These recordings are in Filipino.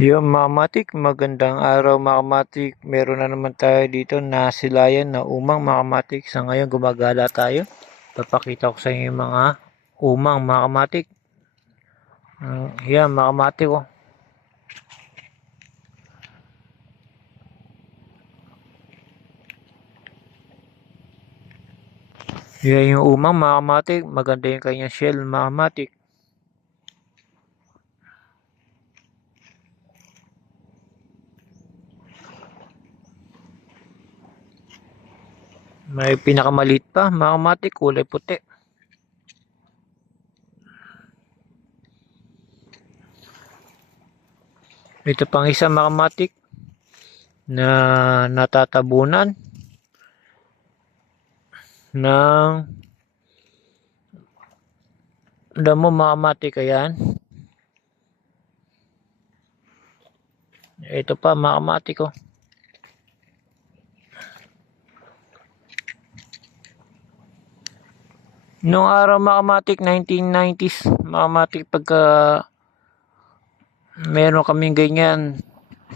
Yung Mamatik, magandang araw Mamatik. Meron na naman tayo dito na silayan na umang Mamatik. Sa ngayon gumagala tayo. Papakita ko sa inyo yung mga umang Mamatik. Uh, yan, Mamatik oh. Yan yung umang Mamatik. Maganda yung kanyang shell Mamatik. May pinakamaliit pa, makamatik, kulay puti. Ito pang isa makamatik na natatabunan ng damo makamatik ayan. Ito pa makamatik oh. Noong araw makamatik 1990s, makamatik pagka meron kaming ganyan,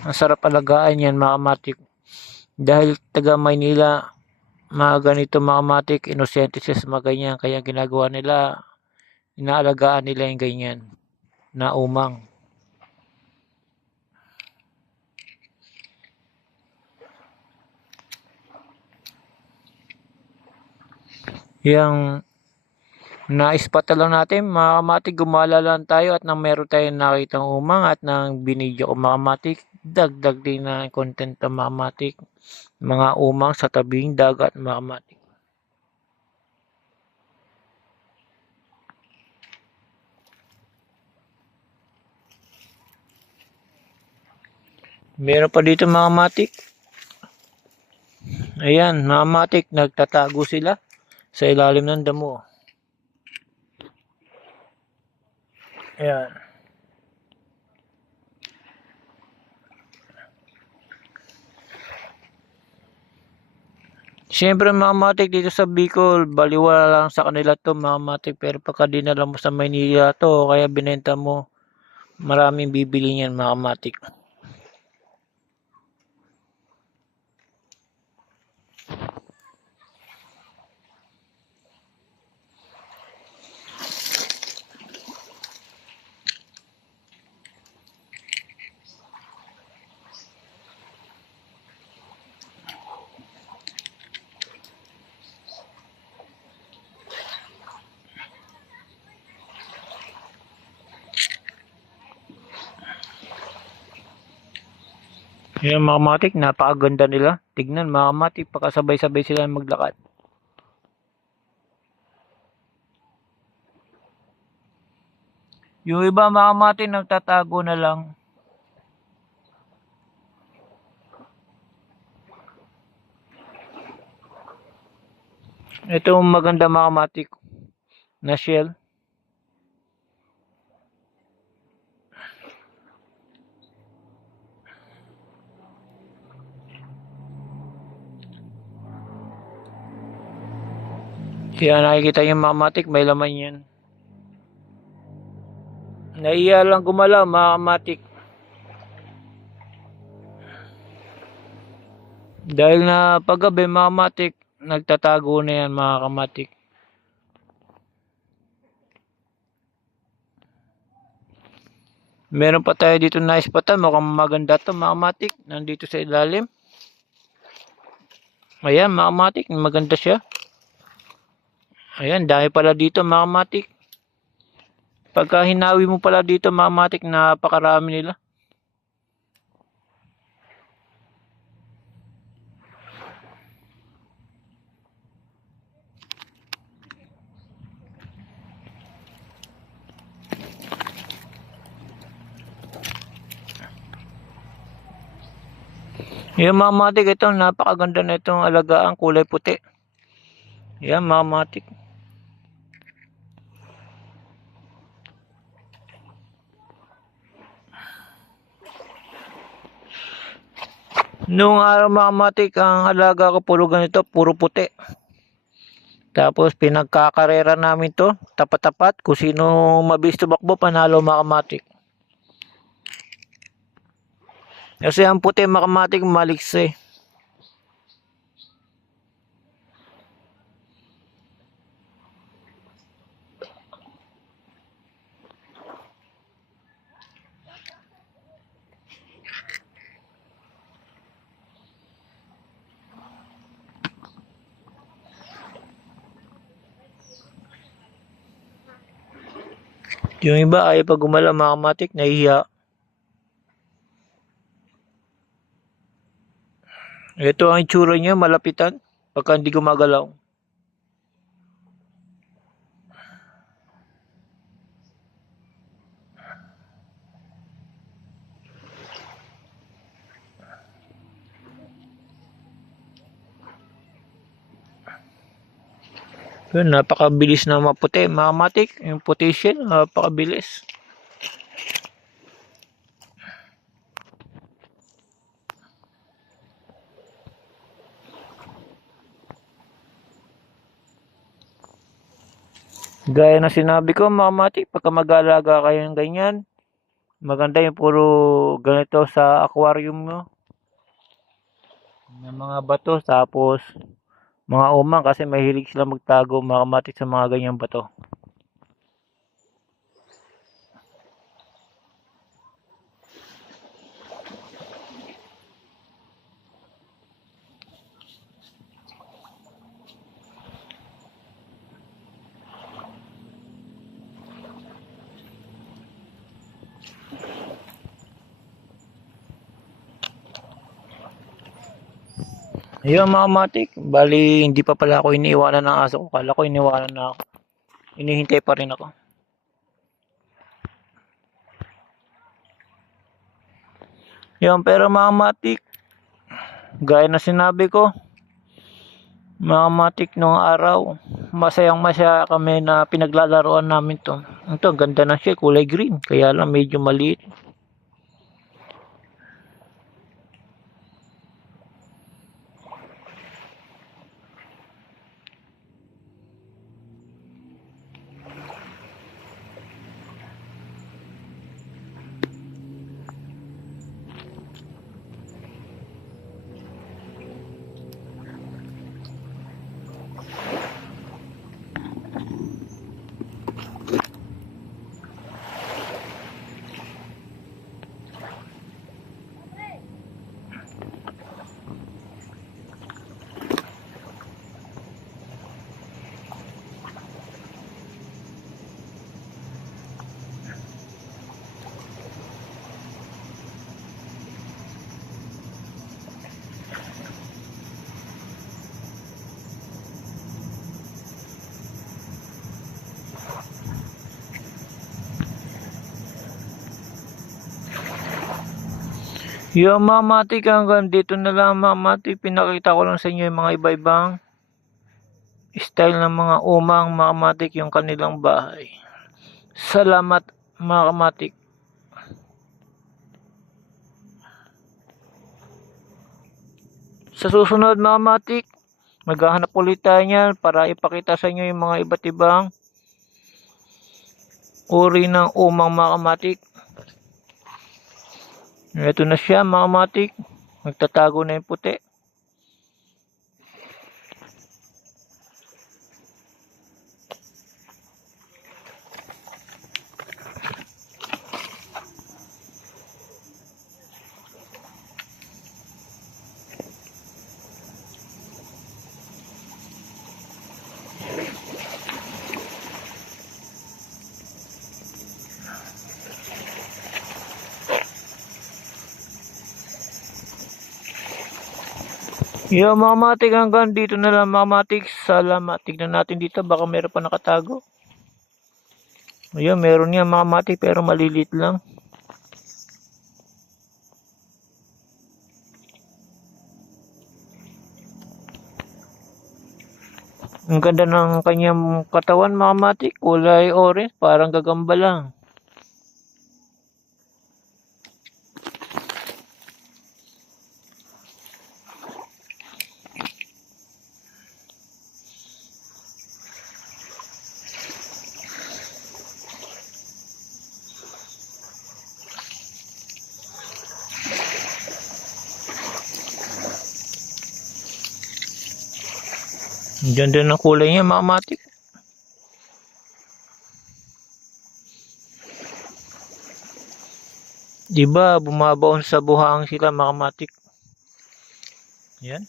ang sarap alagaan yan makamatik. Dahil taga Maynila, mga ganito makamatik, inosente mga ganyan, kaya ginagawa nila, inaalagaan nila yung ganyan, na umang. Yang na-spot lang natin, mga kamatik, gumala lang tayo at nang meron tayong nakitang umang at nang binidyo ko mga dagdag din na content ng mga mga umang sa tabing dagat mga. Meron pa dito mga kamatik. Ayan, mga kamatik, nagtatago sila sa ilalim ng damo. Ayan. Siyempre mga matik dito sa Bicol, baliwala lang sa kanila to mga matik pero pagka dinala mo sa Maynila to kaya binenta mo maraming bibili niyan mga matik. Yung mga matik, napakaganda nila. Tignan mga matik, pakasabay-sabay sila maglakad. Yung iba mga matik, nagtatago na lang. Ito maganda mga matik na shell. Kaya nakikita yung mamatik, may laman yan. Naiya lang gumalaw, mamatik. Dahil na paggabi, mamatik, nagtatago na yan mga kamatik. Meron pa tayo dito na ispatan, mukhang maganda to mga kamatik, nandito sa ilalim. Ayan, mga kamatik, maganda siya. Ayan, dami pala dito mga matik. Pagka hinawi mo pala dito mga matik, napakarami nila. Yung mga matik, ito napakaganda na itong alagaan kulay puti. Yan mga matik. Noong araw mga ang halaga ko puro ganito, puro puti. Tapos pinagkakarera namin to, tapat-tapat. Kung sino mabilis tumakbo, panalo mga matik. Kasi ang puti makamatik malikse. Yung iba ayaw pag gumala makamatik, nahihiya. Ito ang itsura niya, malapitan. Pagka hindi gumagalaw. Yun, napakabilis na maputi. Makamatik, yung puti napakabilis. Gaya na sinabi ko, mga mati, pagka mag-alaga kayo ng ganyan, maganda yung puro ganito sa aquarium mo. Ng mga bato, tapos mga umang kasi mahilig sila magtago, mga mati sa mga ganyang bato. Ayun mga matik, bali hindi pa pala ako iniiwanan ng aso ko. Kala ko iniwanan na ako. Inihintay pa rin ako. Yun, pero mga matik, gaya na sinabi ko, mga matik nung araw, masayang masaya kami na pinaglalaroan namin to. Ito, ganda na siya, kulay green. Kaya lang medyo maliit. Yung mga matik hanggang dito na lang mga matik. Pinakita ko lang sa inyo yung mga iba-ibang style ng mga umang mga yung kanilang bahay. Salamat mga. Sa susunod mga maghahanap ulit tayo niyan para ipakita sa inyo yung mga iba't ibang uri ng umang mga. Ito na siya mga matik. Nagtatago na yung puti. Yung mga matik hanggang dito na lang mga matik. Salamat. Tignan natin dito. Baka meron pa nakatago. Ayun, meron yan mga matik pero malilit lang. Ang ganda ng kanyang katawan mga matik. Kulay orange. Parang gagamba lang. Diyan din ang kulay niya, mga matik. Diba, bumabaon sa buhang sila, mga matik. Yan.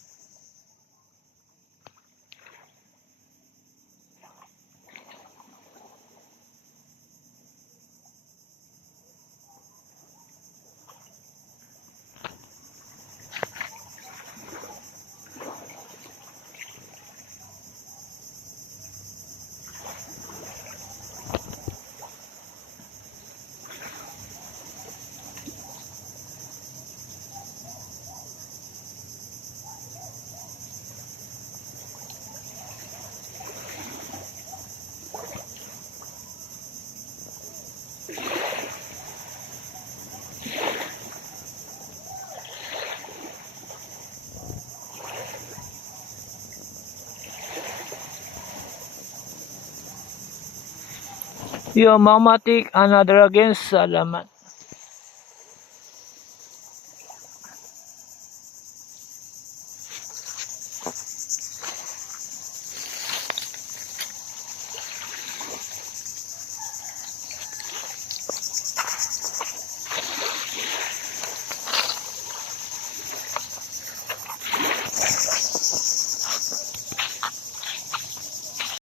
Yo, mga matik, another again, salamat.